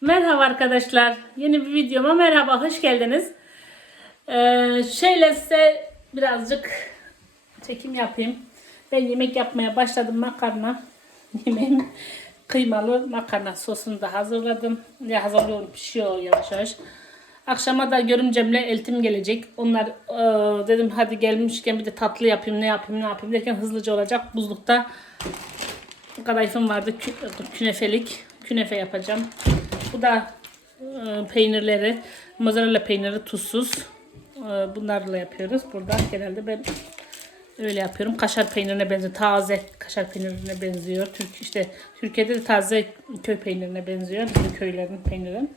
Merhaba arkadaşlar. Yeni bir videoma merhaba. Hoş geldiniz. Ee, şöyle size birazcık çekim yapayım. Ben yemek yapmaya başladım. Makarna. Yemeğim kıymalı makarna sosunu da hazırladım. Ya hazırlıyorum. Pişiyor yavaş yavaş. Akşama da görümcemle eltim gelecek. Onlar e, dedim hadi gelmişken bir de tatlı yapayım ne yapayım ne yapayım derken hızlıca olacak. Buzlukta kadayıfım vardı kü- künefelik. Künefe yapacağım. Bu da e, peynirleri, mozzarella peyniri tuzsuz. E, bunlarla yapıyoruz. Burada genelde ben öyle yapıyorum. Kaşar peynirine benziyor. Taze kaşar peynirine benziyor. Türk işte Türkiye'de de taze köy peynirine benziyor. Bizim köylerin peyniri.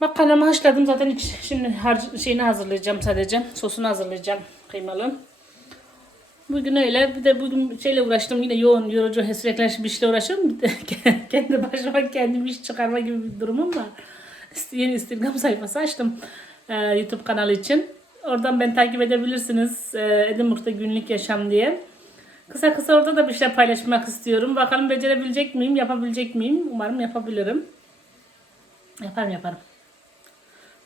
Makarnamı haşladım zaten hiç şimdi harc şeyini hazırlayacağım sadece. Sosunu hazırlayacağım kıymalı. Bugün öyle. Bir de bugün şeyle uğraştım. Yine yoğun, yorucu, sürekli bir işle uğraşıyorum. Bir de kendi başıma kendim iş çıkarma gibi bir durumum var. Yeni Instagram sayfası açtım. e, YouTube kanalı için. Oradan beni takip edebilirsiniz. E, Edinburgh'da günlük yaşam diye. Kısa kısa orada da bir şey paylaşmak istiyorum. Bakalım becerebilecek miyim, yapabilecek miyim? Umarım yapabilirim. Yaparım yaparım.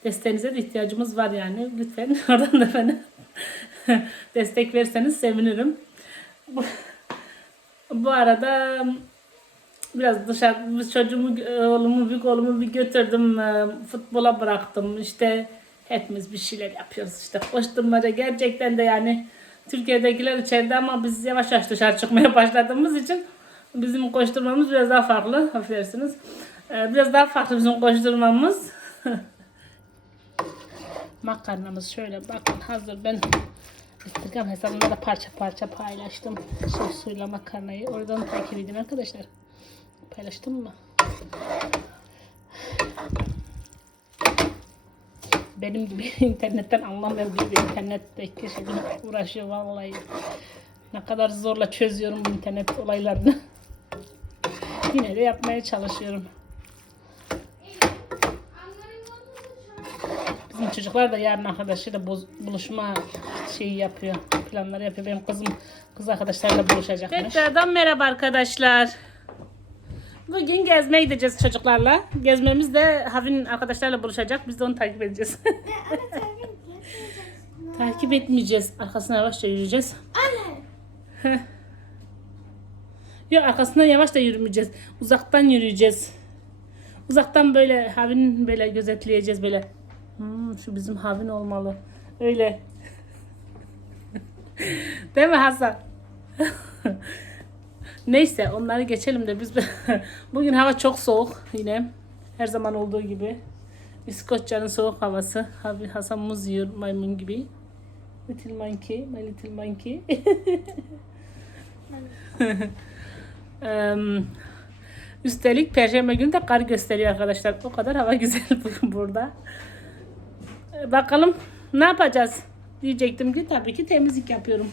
Desteğinize de ihtiyacımız var yani. Lütfen oradan da bana destek verirseniz sevinirim. Bu, bu arada biraz dışarı çocuğumu, oğlumu, büyük oğlumu bir götürdüm. e, Futbola bıraktım. İşte hepimiz bir şeyler yapıyoruz. İşte koşturmaca gerçekten de yani Türkiye'dekiler içeride ama biz yavaş yavaş dışarı çıkmaya başladığımız için bizim koşturmamız biraz daha farklı. Affedersiniz. E, Biraz daha farklı bizim koşturmamız. Makarnamız şöyle bakın hazır ben Instagram hesabımda da parça parça paylaştım. Şey suyla makarnayı. Oradan takip edin arkadaşlar. Paylaştım mı? Benim gibi internetten anlamayan bir internette kişi uğraşıyor vallahi. Ne kadar zorla çözüyorum internet olaylarını. Yine de yapmaya çalışıyorum. Bizim çocuklar da yarın arkadaşıyla buluşma şeyi yapıyor. Planları yapıyor. Benim kızım kız arkadaşlarıyla buluşacakmış. Tekrardan merhaba arkadaşlar. Bugün gezmeye gideceğiz çocuklarla. Gezmemiz de Havin arkadaşlarla buluşacak. Biz de onu takip edeceğiz. takip etmeyeceğiz. Arkasına yavaşça yürüyeceğiz. Yok arkasından yavaş da yürümeyeceğiz. Uzaktan yürüyeceğiz. Uzaktan böyle Havin böyle gözetleyeceğiz böyle. Hmm, şu bizim Havin olmalı. Öyle. Değil mi Hasan? Neyse onları geçelim de biz bugün hava çok soğuk yine her zaman olduğu gibi. İskoçya'nın soğuk havası. Abi Hasan muz yiyor maymun gibi. Little monkey, my little monkey. Em, Üstelik perşembe günü de kar gösteriyor arkadaşlar. O kadar hava güzel bugün burada. Bakalım ne yapacağız diyecektim ki tabii ki temizlik yapıyorum.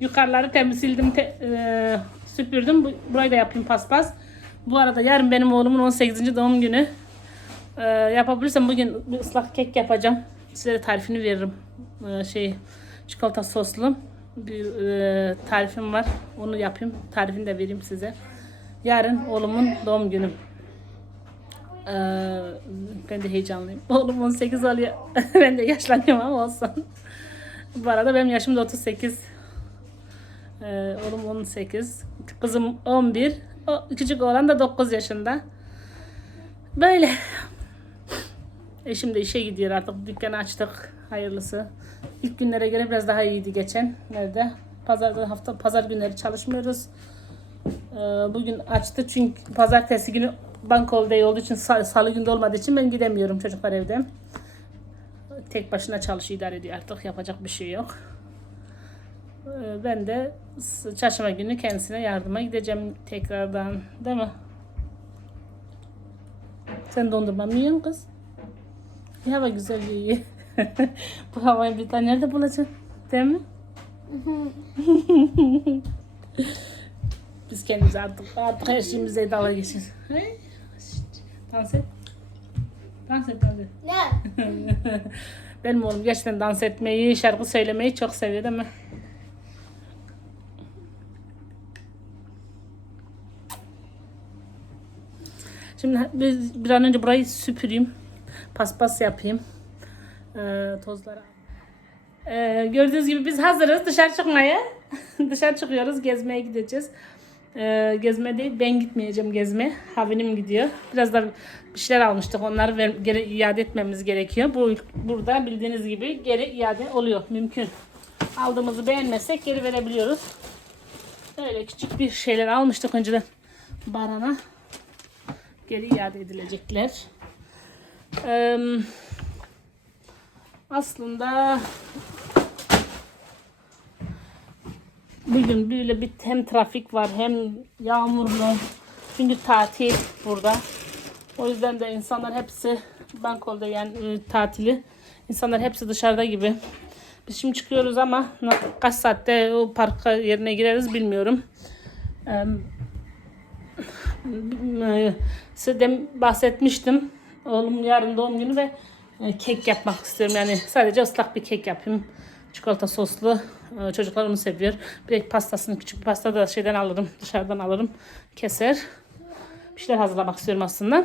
Yukarıları temiz sildim, te- e, süpürdüm. Bu- Burayı da yapayım paspas. Bu arada yarın benim oğlumun 18. doğum günü. Ee, yapabilirsem bugün bir ıslak kek yapacağım. Size tarifini veririm. Ee, şey çikolata soslu bir e, tarifim var. Onu yapayım. Tarifini de vereyim size. Yarın oğlumun doğum günü. Ee, ben de heyecanlıyım. Oğlum 18 oluyor. ben de yaşlanıyorum ama olsun. Bu arada benim yaşım da 38. Ee, oğlum 18. Kızım 11. O, küçük oğlan da 9 yaşında. Böyle. Eşim de işe gidiyor artık. Dükkanı açtık. Hayırlısı. İlk günlere göre biraz daha iyiydi geçen. Nerede? Pazarda hafta pazar günleri çalışmıyoruz. Ee, bugün açtı çünkü pazartesi günü banka holiday olduğu için sa- salı günde olmadığı için ben gidemiyorum çocuklar evde. Tek başına çalışıyor idare ediyor artık yapacak bir şey yok. Ee, ben de çarşamba günü kendisine yardıma gideceğim tekrardan değil mi? Sen dondurma mı yiyorsun kız? Bir hava güzel yiyor. Bu havayı bir tane nerede bulacaksın? Değil mi? Biz kendimize artık, artık her şeyimize dalga geçiyoruz. Dans et. Dans et, dans et. Ne? Benim oğlum gerçekten dans etmeyi, şarkı söylemeyi çok seviyor değil mi? Şimdi biz bir an önce burayı süpüreyim. Paspas yapayım. Ee, tozları. Ee, gördüğünüz gibi biz hazırız dışarı çıkmaya. dışarı çıkıyoruz. Gezmeye gideceğiz. Ee, gezme değil ben gitmeyeceğim gezmeye. Havinim gidiyor. Biraz da bir şeyler almıştık. Onları ver, geri iade etmemiz gerekiyor. Bu burada bildiğiniz gibi geri iade oluyor. Mümkün. Aldığımızı beğenmezsek geri verebiliyoruz. Öyle küçük bir şeyler almıştık önceden Baran'a. Geri iade edilecekler. Eee, aslında bugün böyle bir hem trafik var hem yağmurlu. Çünkü tatil burada. O yüzden de insanlar hepsi bankolda yani e, tatili. İnsanlar hepsi dışarıda gibi. Biz şimdi çıkıyoruz ama kaç saatte o parka yerine gireriz bilmiyorum. Eee, e, size bahsetmiştim. Oğlum yarın doğum günü ve e, kek yapmak istiyorum. Yani sadece ıslak bir kek yapayım. Çikolata soslu. E, Çocuklar onu seviyor. Bir pastasını küçük bir pasta da şeyden alırım. Dışarıdan alırım. Keser. Bir şeyler hazırlamak istiyorum aslında.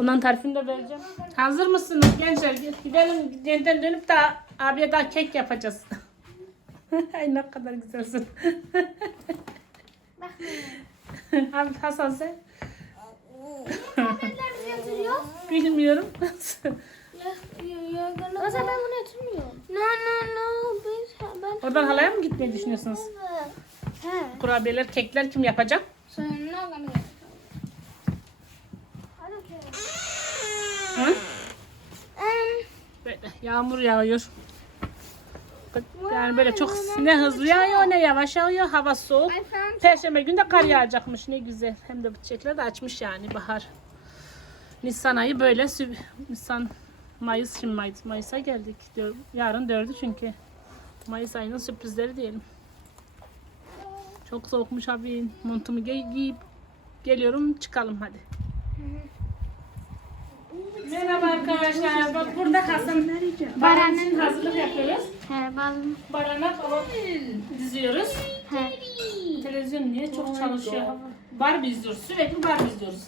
Ondan tarifini de vereceğim. Hazır mısınız gençler? Gidelim yeniden dönüp de abiye daha kek yapacağız. Ay ne kadar güzelsin. Abi Hasan sen? Yatırıyor? Bilmiyorum. Zaman ben bunu yatırmıyorum. No no no. Biz, ben Oradan halaya mı gitmeyi düşünüyorsunuz? He. Kurabiyeler, kekler kim yapacak? Hı? Böyle yağmur yağıyor. Yani böyle çok ne hızlı yağıyor ne yavaş yağıyor. Hava soğuk. Perşembe günü de kar yağacakmış. Ne güzel. Hem de bu çiçekler de açmış yani bahar. Nisan ayı böyle. Nisan, Mayıs şimdi Mayıs. Mayıs'a geldik. Diyor. Yarın dördü çünkü. Mayıs ayının sürprizleri diyelim. Çok soğukmuş abi. Montumu giy- giyip geliyorum. Çıkalım hadi. Merhaba arkadaşlar. Bak burada Hasan Baran için hazırlık yapıyoruz. he balım. Baran'a balon diziyoruz. He. Televizyon niye çok çalışıyor? Barbie izliyoruz. Sürekli Barbie izliyoruz.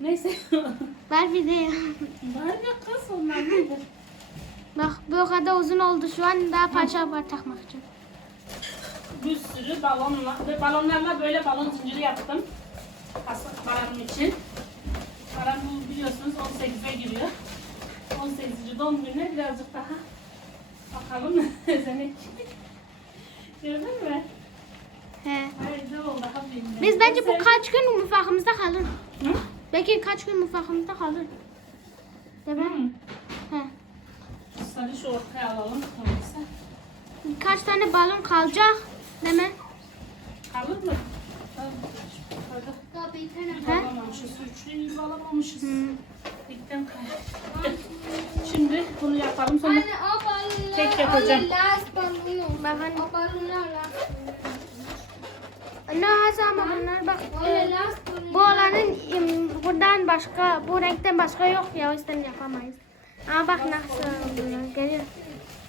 Neyse. Ver video. Barbie kız nedir? Bak bu kadar uzun oldu şu an daha parça var takmak için. Bir sürü balonla ve balonlarla böyle balon zinciri yaptım. Baran'ım için. Baran bu biliyorsunuz 18'e giriyor. 18. doğum gününe birazcık daha bakalım özenek. Gördün mü? He. Hafif. Biz bence bu kaç gün mutfağımızda kalır. Hı? Belki kaç gün mutfağımızda kalır. Değil mi? He. Sadece şu ortaya alalım. Neyse. Kaç tane balon kalacak? Değil mi? Kalır mı? Hadi. He? Alamamışız. Üçlüyü alamamışız. İlkten kay- Şimdi bunu yapalım sonra kek yapacağım. Bakın. Ne ama bunlar bak. e, bu olanın im, buradan başka, bu renkten başka yok ya o yüzden yapamayız. Ama bak nasıl bunlar geliyor.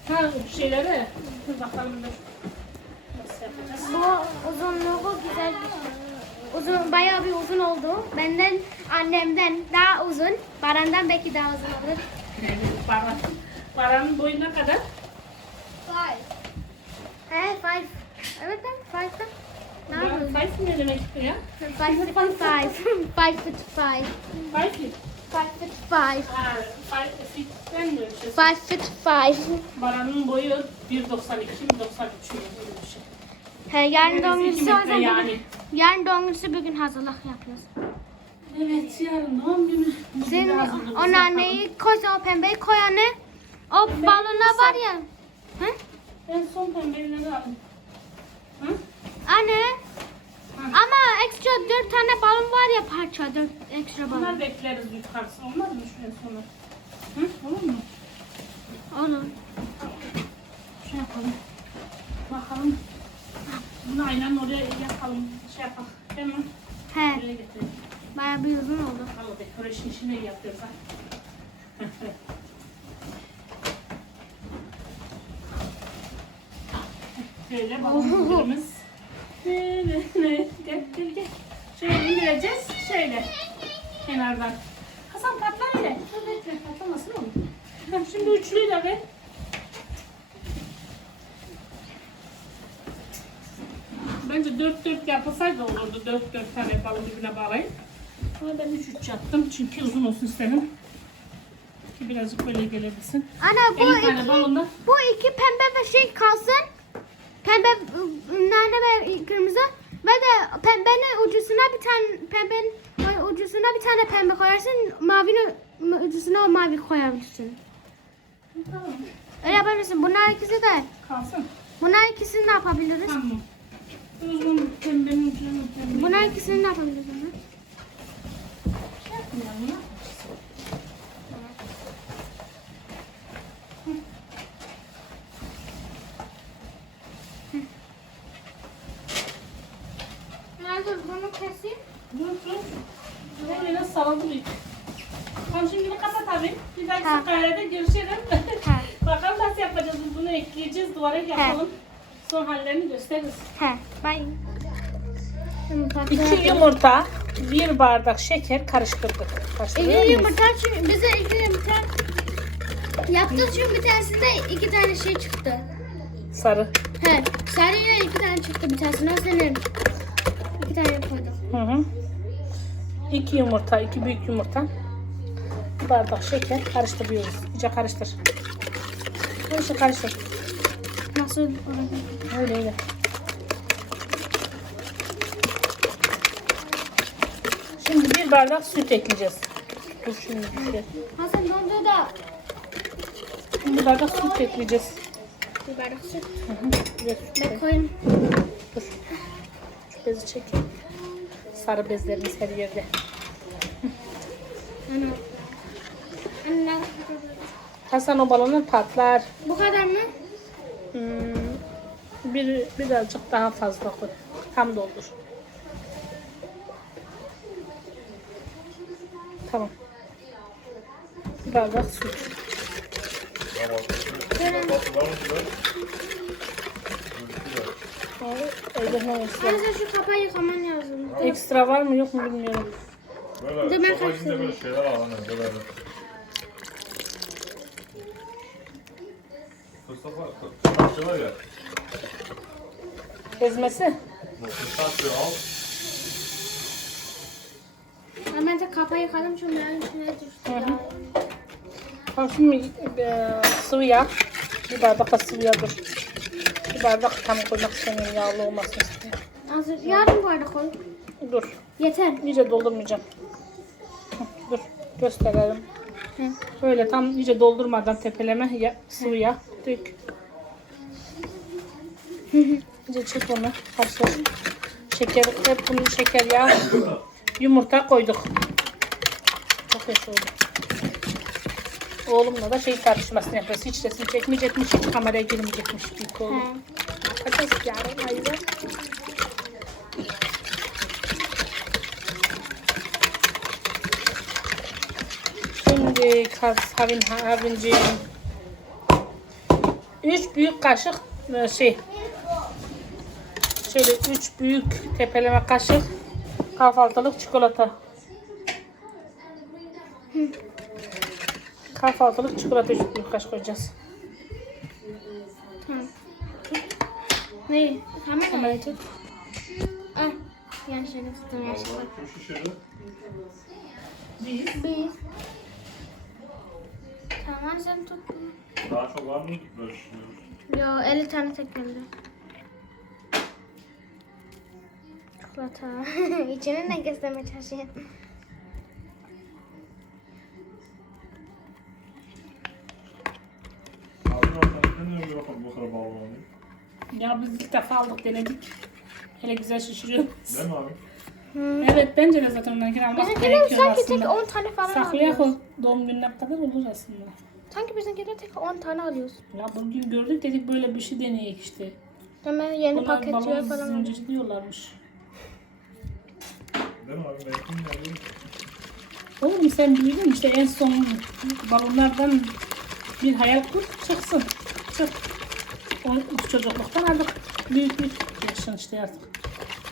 Ha şeyleri. Dur bakalım yapacağız? Bu uzunluğu güzel şey. Uzun, bayağı bir uzun oldu. Benden, annemden daha uzun. Baran'dan belki daha uzun olur. Baran. Baran'ın boyu ne kadar? He, five. Evet five. Ne Ya, yapıyorsun? Five ne demek ya? Five foot five. Five foot five. Five feet. Five foot five. Ha, five feet'ten mi ölçüyorsun? Five foot five. Baran'ın boyu 1.92 mi 93 mi öyle bir şey. He, yarın doğum iki günüsü o metre zaman. yani. Yarın doğum günüsü bugün hazırlık yapıyoruz. Evet yarın doğum günü. Bugün Sen de hazırlığımızı o naneyi koy o pembeyi koy anne. O balonlar var ya. Hı? En son pembeleri aldım. Hı? Anne. Ama ekstra dört tane balon var ya parça dört ekstra balon. Bunlar bekleriz yukarısı. Olmaz mı şuraya sonra? Hı? Olur mu? Olur. Şey yapalım. Bakalım. Bunu aynen oraya yapalım. Şey yapalım. Değil mi? He. Buraya getirelim. Bayağı bir uzun oldu. Al dekorasyon işini yapıyoruz ha. Şöyle balonlarımız. Şöyle, gel gel gel. Şöyle indireceğiz. Şöyle. kenardan. Hasan patlar öyle. Patlamasın oğlum. Tamam, Şimdi üçlüyü de ver. Bence dört dört yapılsaydı olurdu. Dört dört tane yapalım birbirine bağlayıp. Ama ben üç üç yaptım çünkü uzun olsun istedim. Ki birazcık böyle gelebilsin. Ana bu 50 tane iki, bu iki pembe ve şey kalsın. Pembe, nane ve kırmızı. Ve de pembenin ucusuna bir tane pembenin ucusuna bir tane pembe koyarsın. Mavinin ucusuna o mavi koyabilirsin. Tamam. Öyle yapabilirsin. Bunlar ikisi de. kalsın. Bunlar ikisini ne yapabiliriz? Tamam. Uzun pembenin ucunu pembe. Bunlar ikisini ne yapabiliriz? yapmayalım ya. Bunu keseyim? Dur dur. Böyle salalım ilk. Tamam şimdi kapat abi. Bir dahaki Ha. seferlerde görüşelim. Ha. Bakalım nasıl yapacağız. Bunu ekleyeceğiz. Duvara yapalım. Son hallerini gösteririz. He. Bye. İki yumurta, bir bardak şeker karıştırdık. Karıştırıyor İki muyuz? yumurta çünkü bize iki yumurta yaptık çünkü bir tanesinde iki tane şey çıktı. Sarı. He. Sarıyla iki tane çıktı bir tanesine senin. Tane koydum. Hı hı. İki yumurta, iki büyük yumurta. Bir bardak şeker karıştırıyoruz. İyice karıştır. Karıştır karıştır. Nasıl olacak? Öyle öyle. Şimdi bir bardak süt ekleyeceğiz. Dur şimdi şöyle. Hasan dondu da Bir bardak süt ekleyeceğiz. bir bardak süt. Hı hı. Ver süt Ben koyayım. Dur. Bezi çek. Sarı bezlerimiz her yerde. Ana. Anne. Hasan o balonlar patlar. Bu kadar mı? Hmm, bir, birazcık daha fazla koy. Tam doldur. Tamam. Bir bardak süt. Ay, Anne sen şu kapağı yıkaman lazım. Ekstra var mı yok mu bilmiyorum. Böyle Dur, ben soba içinde böyle şeyler. Mustafa kıstaçlı var ya. Ezmesi. Bu kıstaçlı al. Ben bence kapağı yıkadım çünkü ben içine düştü. Hı hı. şimdi e, sıvı yağ. Bir bardak da sıvı yağ dur. Bardak tam koymak istemiyorum yağlı olmasın istiyorum. Azıcık yarım bu arada koy. Dur. Yeter. İyice doldurmayacağım. Hı, Dur gösterelim. Hı. Böyle tam iyice doldurmadan tepeleme ya, sıvı yağ dök. İyice çek onu. Karıştır. Şeker, hep bunun şeker yağı. Yumurta koyduk. Çok yaş oldu. Oğlumla da şey tartışmasını yapıyoruz. Hiç resim çekmeyecekmiş, hiç kameraya girmeyecekmiş büyük oğlum. He. Bakacağız yarın ayıza. Şimdi kas havin havincim. Üç büyük kaşık e, şey. Şöyle üç büyük tepeleme kaşık kahvaltılık çikolata. Kahvaltılık çikolata büyük kaşık koyacağız. Tamam. Neyi? Kamera. Kamerayı tut. Ah. Yanlışlıkla tuttum yanlışlıkla. Kim şişirdi? Biz. Bir. Tamam sen tut. Daha çok var mı böyle? Yo 50 tane tek geldi. Çikolata. İçine ne göstermeye çalışayım? Ya biz ilk defa aldık denedik. Hele güzel şişiriyor. Değil mi abi? Evet bence de zaten onlarınkini almak gerekiyor sanki tek aslında. 10 tane falan Saklayak alıyoruz. o doğum gününe kadar olur aslında. Sanki bizimkiler tek 10 tane alıyoruz. Ya bugün gördük dedik böyle bir şey deneyek işte. Hemen yeni Bunlar balon falan. alıyoruz. zinciri diyorlarmış. Değil mi abi? Ben kim? Oğlum sen büyüdün işte en son balonlardan bir hayal kur çıksın. Çık. O çocukluktan aldık. Büyük büyük yaşın işte artık.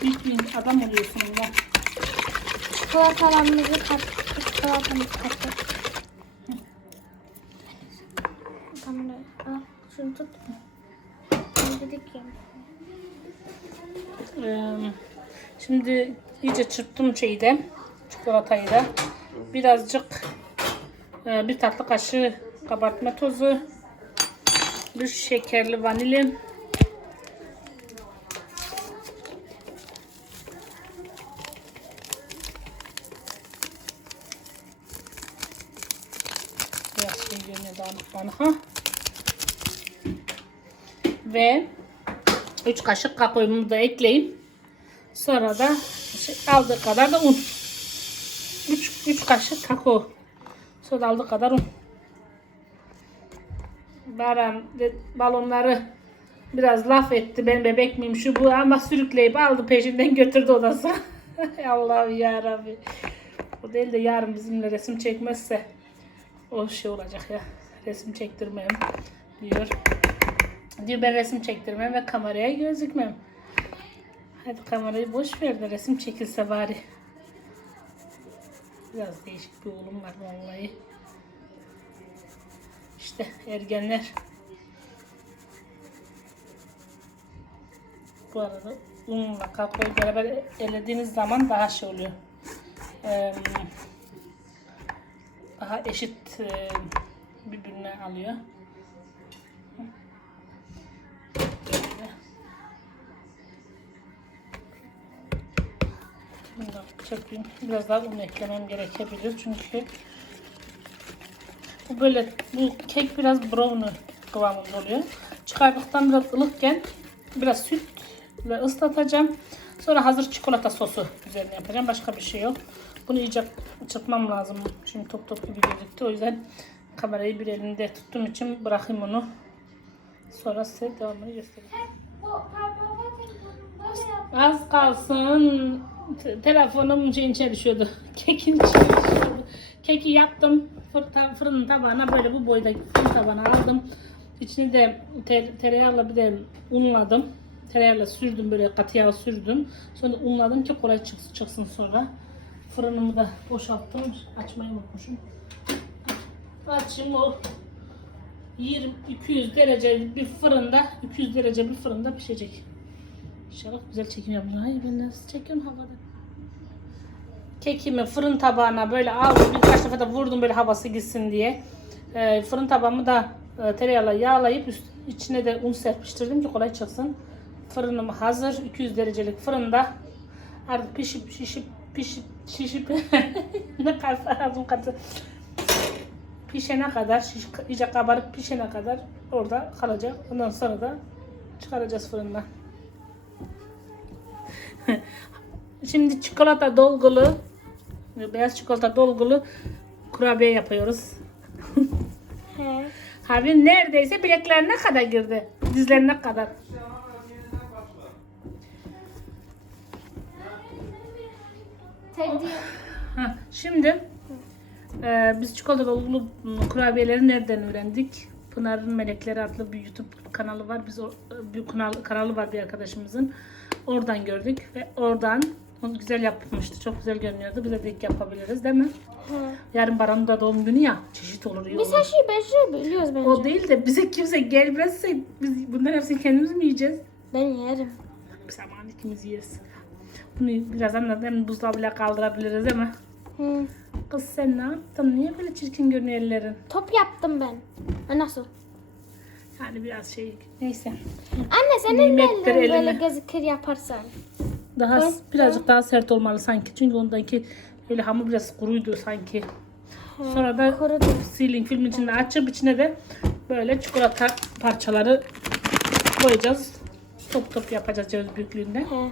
Büyük bir adam oluyorsun ya. Çikolatalarımızı kat, çikolatamız kattık. Kamerayı al. Şunu tut. Dedik ya. Ee, şimdi iyice çırptım şeyi de çikolatayı da birazcık bir tatlı kaşığı kabartma tozu bir şekerli vanilin biraz ve 3 kaşık kakaomu da ekleyeyim. Sonra da şey, aldığı kadar da un. 3, 3 kaşık kakao. Sonra aldığı kadar un. Baran balonları biraz laf etti. Ben bebek miyim şu bu ama sürükleyip aldı peşinden götürdü odasına. Allah'ım yarabbi. O değil de yarın bizimle resim çekmezse o şey olacak ya. Resim çektirmeyeyim diyor. Diyor ben resim çektirmem ve kameraya gözükmem. Hadi kamerayı boş ver de resim çekilse bari. Biraz değişik bir oğlum var vallahi. İşte ergenler. Bu arada unla kakaoyu beraber elediğiniz zaman daha şey oluyor. Daha eşit birbirine alıyor. Böyle. Çırpayım. Biraz daha un eklemem gerekebilir çünkü bu böyle bu kek biraz brownie kıvamında oluyor. Çıkardıktan biraz ılıkken biraz sütle ıslatacağım. Sonra hazır çikolata sosu üzerine yapacağım. Başka bir şey yok. Bunu iyice çırpmam lazım. Şimdi top top gibi gözüktü. O yüzden kamerayı bir elimde tuttuğum için bırakayım onu. Sonra size devamını göstereyim. Az kalsın. Te- Telefonum şeyin içine düşüyordu. Kekin içine düşüyordu. Keki yaptım. Fır- ta- Fırının tabağına böyle bu boydaki fırın tabağına aldım. İçine de ter- tereyağla bir de unladım. Tereyağla sürdüm böyle katı yağ sürdüm. Sonra unladım ki kolay çıksın, çıksın sonra. Fırınımı da boşalttım. Açmayı unutmuşum. Açayım o 20 200 derece bir fırında 200 derece bir fırında pişecek. İnşallah güzel çekim yapacağım. Hayır ben nasıl çekiyorum havada. Kekimi fırın tabağına böyle aldım. Birkaç defa da vurdum böyle havası gitsin diye. Ee, fırın tabağımı da e, tereyağla yağlayıp üst, içine de un serpiştirdim ki kolay çıksın. Fırınım hazır. 200 derecelik fırında. Artık pişip şişip pişip şişip ne kadar ağzım katı pişene kadar şiş, iyice kabarıp pişene kadar orada kalacak. Ondan sonra da çıkaracağız fırından. Şimdi çikolata dolgulu beyaz çikolata dolgulu kurabiye yapıyoruz. He. Abi neredeyse bileklerine kadar girdi. Dizlerine kadar. Ha, şimdi e, biz çikolata dolgulu kurabiyeleri nereden öğrendik? Pınar'ın Melekleri adlı bir YouTube kanalı var. Biz o, bir kanal, kanalı var bir arkadaşımızın. Oradan gördük ve oradan onu güzel yapmıştı. Çok güzel görünüyordu. Biz de dedik yapabiliriz değil mi? He. Yarın Baran'ın da doğum günü ya. Çeşit olur. iyi Biz olur. her şeyi beceri biliyoruz bence. O değil de bize kimse gelmezse biz bunların hepsini kendimiz mi yiyeceğiz? Ben yerim. Biz aman ikimiz yeriz. Bunu birazdan da hem buzdolabıyla kaldırabiliriz değil mi? Hı. Kız sen ne yaptın? Niye böyle çirkin görünüyor ellerin? Top yaptım ben. Ha, Nasıl? Yani biraz şey neyse. Anne senin de Nimettir ellerin böyle elime. gözükür yaparsan. Daha Evet, birazcık daha sert olmalı sanki. Çünkü ondaki böyle hamur biraz kuruydu sanki. Sonra da kurudu. ceiling film içinde açıp içine de böyle çikolata parçaları koyacağız. Top top yapacağız ceviz büyüklüğünde. He.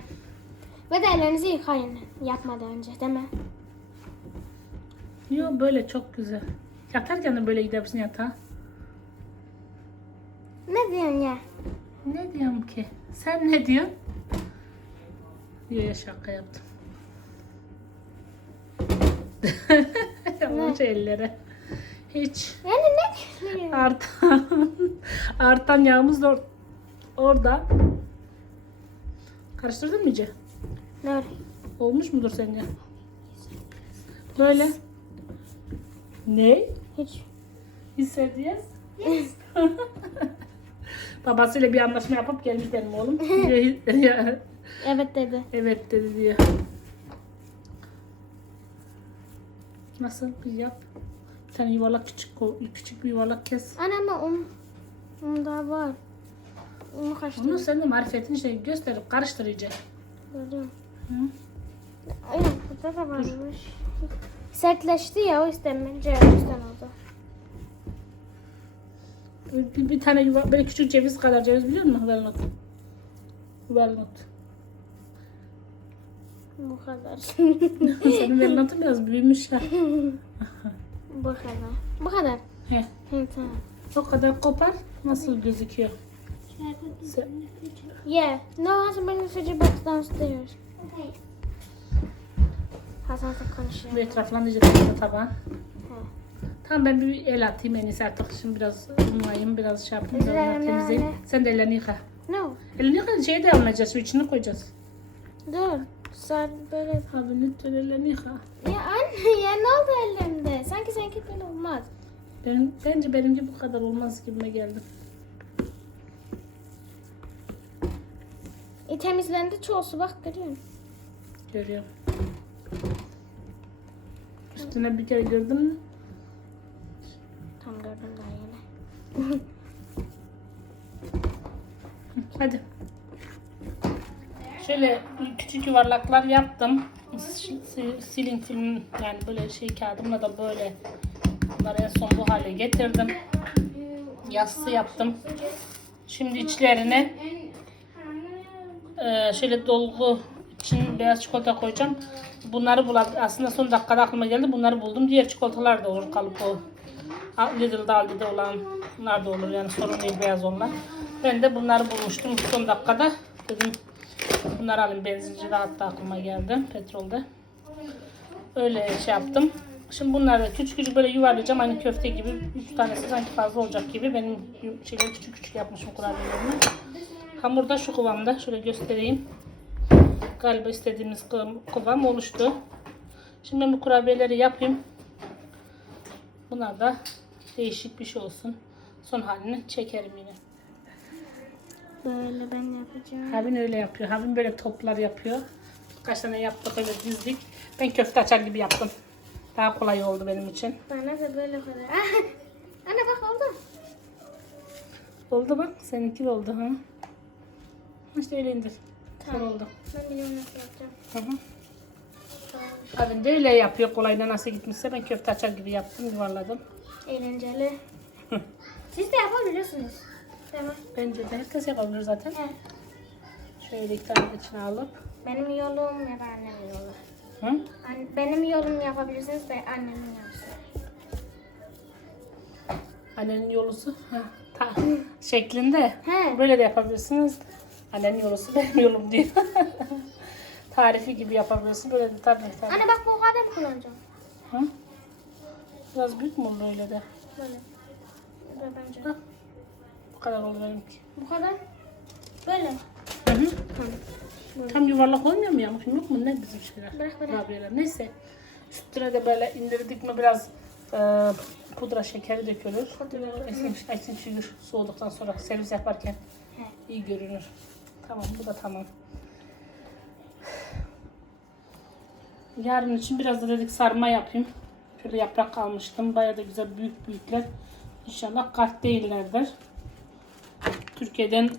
Ve de ellerinizi yıkayın yapmadan önce değil mi? Yo böyle çok güzel. Yatarken de böyle gidersin yatağa. Ne diyorsun ya? Ne diyorum ki? Sen ne diyorsun? Ya şaka yaptım. Yapmış ellere. Hiç. Yani ne? Artan, artan yağımız da or- orada. Karıştırdın mı iyice? Ne? Olmuş mudur sence? Böyle. Ne? Hiç. Hissediyoruz. Babasıyla bir anlaşma yapıp gelmiş benim oğlum. Evet dedi. evet dedi diyor. Nasıl bir yap? Bir tane yuvarlak küçük küçük bir yuvarlak kes. Anne ama un, un daha var. Onu kaçtı. sen de marifetini işte gösterip karıştıracak. Gördüm. Hı? Ay, burada da varmış. Sertleşti ya o yüzden bence yüzden oldu. Bir, bir tane yuva, böyle küçük ceviz kadar ceviz biliyor musun? Walnut. Walnut. Bu kadar. Senin walnut'un biraz büyümüş ya. Bu kadar. Bu kadar. He. Hı, tamam. O kadar kopar. Nasıl gözüküyor? Sen- Yeah. No, Hasan bring the fidget box downstairs. Okay. Hasan sen konuşuyor. Bu tabağı. He. Tamam ben bir el atayım en iyisi artık. Şimdi biraz unlayayım, biraz şey yapayım. Biraz Ellerini temizleyeyim. Sen de ellerini yıka. No. Elini yıka, şeyi de almayacağız. İçine koyacağız. Dur. Sen böyle... Abi lütfen ellerini yıka. Ya anne ya ne oldu ellerinde? Sanki sanki böyle olmaz. Ben, bence benimki bu kadar olmaz gibime geldi. E, temizlendi çoğusu bak görüyor musun? Görüyorum. Üstüne bir kere gördün mü? Tam gördüm daha yeni. Hadi. Şöyle küçük yuvarlaklar yaptım. Si- Silin film yani böyle şey kağıdımla da böyle bunları en son bu hale getirdim. Yassı yaptım. Şimdi içlerine eee, şöyle dolgu için beyaz çikolata koyacağım. Bunları bul aslında son dakikada aklıma geldi. Bunları buldum. Diğer çikolatalar da olur kalıp o. Lidl'da Aldi'de olan bunlar da olur yani sorun değil beyaz onlar. Ben de bunları bulmuştum son dakikada. Dedim bunları alayım benzincide hatta aklıma geldi petrolde. Öyle şey yaptım. Şimdi bunları küçük küçük böyle yuvarlayacağım. Hani köfte gibi. Üç tanesi sanki fazla olacak gibi. Benim şeyleri küçük küçük yapmışım kurabiyelerimi. Hamur da şu kıvamda. Şöyle göstereyim. Galiba istediğimiz kıvam oluştu. Şimdi ben bu kurabiyeleri yapayım. Bunlar da değişik bir şey olsun. Son halini çekerim yine. Böyle ben yapacağım. Havin öyle yapıyor. Havin böyle toplar yapıyor. Kaç tane yaptık öyle dizdik. Ben köfte açar gibi yaptım. Daha kolay oldu benim için. Bana da böyle kadar. Anne bak oldu. Oldu bak. Seninki de oldu ha. İşte öyle indir. Güzel oldu. Ben biliyorum nasıl yapacağım. Hı hı. Havin de öyle yapıyor. Kolayına nasıl gitmişse ben köfte açar gibi yaptım. Yuvarladım. Eğlenceli. Siz de yapabilirsiniz. Tamam. Bence de herkes yapabilir zaten. He. Şöyle iki tane içine alıp. Benim yolum ya da annemin yolu. Hı? An- benim yolum yapabilirsiniz de annemin yapsın. Annenin yolusu ha, ta, şeklinde. He. Böyle de yapabilirsiniz. Annenin yolusu benim yolum diye. Tarifi gibi yapabilirsin. Böyle de tabii tabii. Anne bak bu kadar kullanacağım. Hı? Biraz büyük mü oldu öyle de? Böyle. Bence. Bak. Kadar oldu benimki. Bu kadar. Böyle. Hı hı. Tam yuvarlak olmuyor mu ya? Bakayım yok mu ne bizim şeyler? Bırak, bırak. Kurabiyeler. Neyse. Üstüne de böyle indirdik mi biraz e, pudra şekeri dökülür. Esin, esin suyu soğuduktan sonra servis yaparken He. iyi görünür. Tamam bu da tamam. Yarın için biraz da dedik sarma yapayım. Şöyle yaprak almıştım. Bayağı da güzel büyük büyükler. İnşallah kart değillerdir. Türkiye'den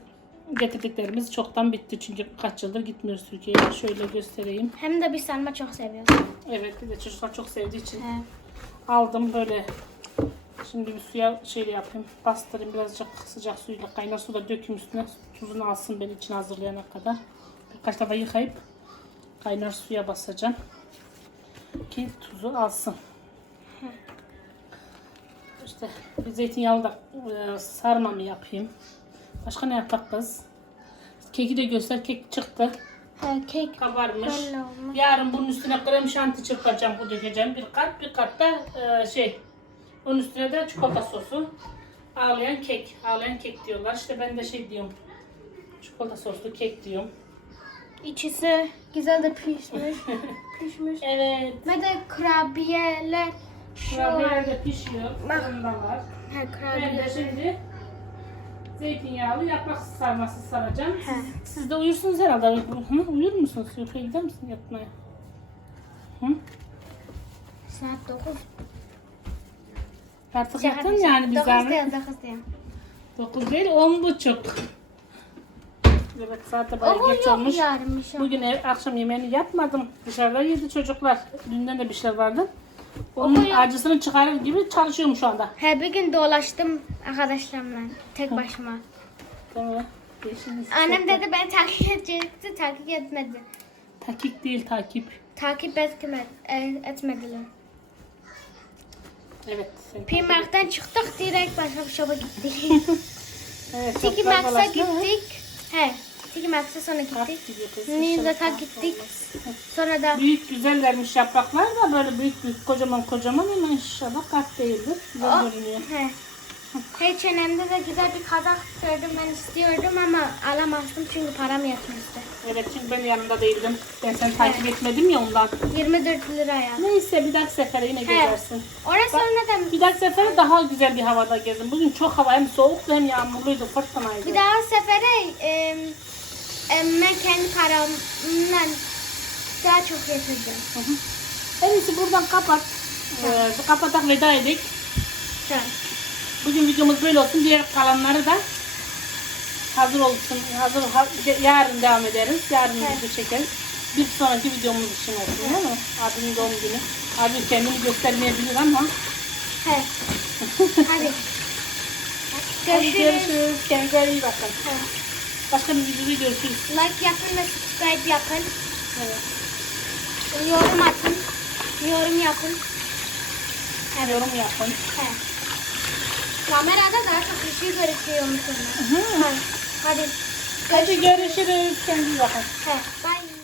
getirdiklerimiz çoktan bitti çünkü kaç yıldır gitmiyoruz Türkiye'ye. Şöyle göstereyim. Hem de biz sarma çok seviyoruz. Evet bir de çocuklar çok sevdiği için He. aldım böyle. Şimdi bir suya şeyle yapayım. Bastırayım birazcık sıcak suyla kaynar suda dökeyim üstüne. Tuzunu alsın ben için hazırlayana kadar. Birkaç defa yıkayıp kaynar suya basacağım. Ki tuzu alsın. İşte bir zeytinyağlı da e, sarma mı yapayım? Başka ne yapak kız? Keki de göster. Kek çıktı. He, kek. Kabarmış. Belli olmuş. Yarın bunun üstüne krem şanti çırpacağım bu dökeceğim. Bir kat bir kat da e, şey onun üstüne de çikolata sosu. Ağlayan kek. Ağlayan kek diyorlar. İşte ben de şey diyorum. Çikolata soslu kek diyorum. İçisi güzel de pişmiş. pişmiş. Evet. Ve de kurabiyeler Kurabiyeler de pişiyor. Bak. Fırında var. He Ben de şimdi zeytinyağlı yaprak sarması saracağım. He. Siz, siz de uyursunuz herhalde. Hı, uyur musunuz? Yoksa gider misin yatmaya? Hı? Saat 9. Artık yatın yani biz 9 zahmet. değil 9 değil. 9 değil 10 buçuk. Evet de bayağı Okul geç yok olmuş. yarınmış. Bugün ev, akşam yemeğini yapmadım. Dışarıda yedi çocuklar. Dünden de bir şeyler vardı. Okul Onun yok. acısını çıkarır gibi çalışıyorum şu anda. He bir gün dolaştım arkadaşlarımla tek başıma. Değişik Annem dedi beni takip edecekti, takip etmedi. Takip değil takip. Takip etmedi, e, etmediler. Evet. Primark'tan çıktık direkt başka bir şoba gittik. Evet. Tiki Max'a gittik. He, Tiki Max'a sonra gittik. Nizat'a gittik. Sonra da Büyük güzellermiş yapraklar da böyle büyük büyük kocaman kocaman ama inşallah kart değildir. Güzel görünüyor. he. H&M'de de güzel bir kazak gördüm ben istiyordum ama alamazdım çünkü param yetmezdi. Evet çünkü ben yanında değildim. Ben seni takip etmedim ya ondan. 24 liraya. Neyse bir dahaki sefere yine He. gezersin. Orası sonra da Bir dahaki sefere daha güzel bir havada gezin. Bugün çok hava hem soğuktu hem yağmurluydu, fırtınaydı. bir daha sefere e, ben kendi paramla daha çok getirdim. Hı hı. En iyisi buradan kapat. Ee, kapatak veda edik. Tamam. Bugün videomuz böyle olsun. Diğer kalanları da hazır olsun. Hazır ha- yarın devam ederiz. Yarın Evet. video çekeriz. Bir sonraki videomuz için olsun değil mi? Abimin doğum günü. Abi kendini göstermeyebilir ama. He. Hadi. Hadi Görüşürüz. görüşürüz. Kendinize iyi bakın. He. Başka bir videoda görüşürüz. Like yapın ve subscribe yapın. Evet. Yorum atın. Yorum yapın. Evet. Yorum yapın. He. Kamerada daha çok bir şey gözüküyor musun? Hı. Hadi. Hadi görüşürüz. Kendinize bakın. He. Bye.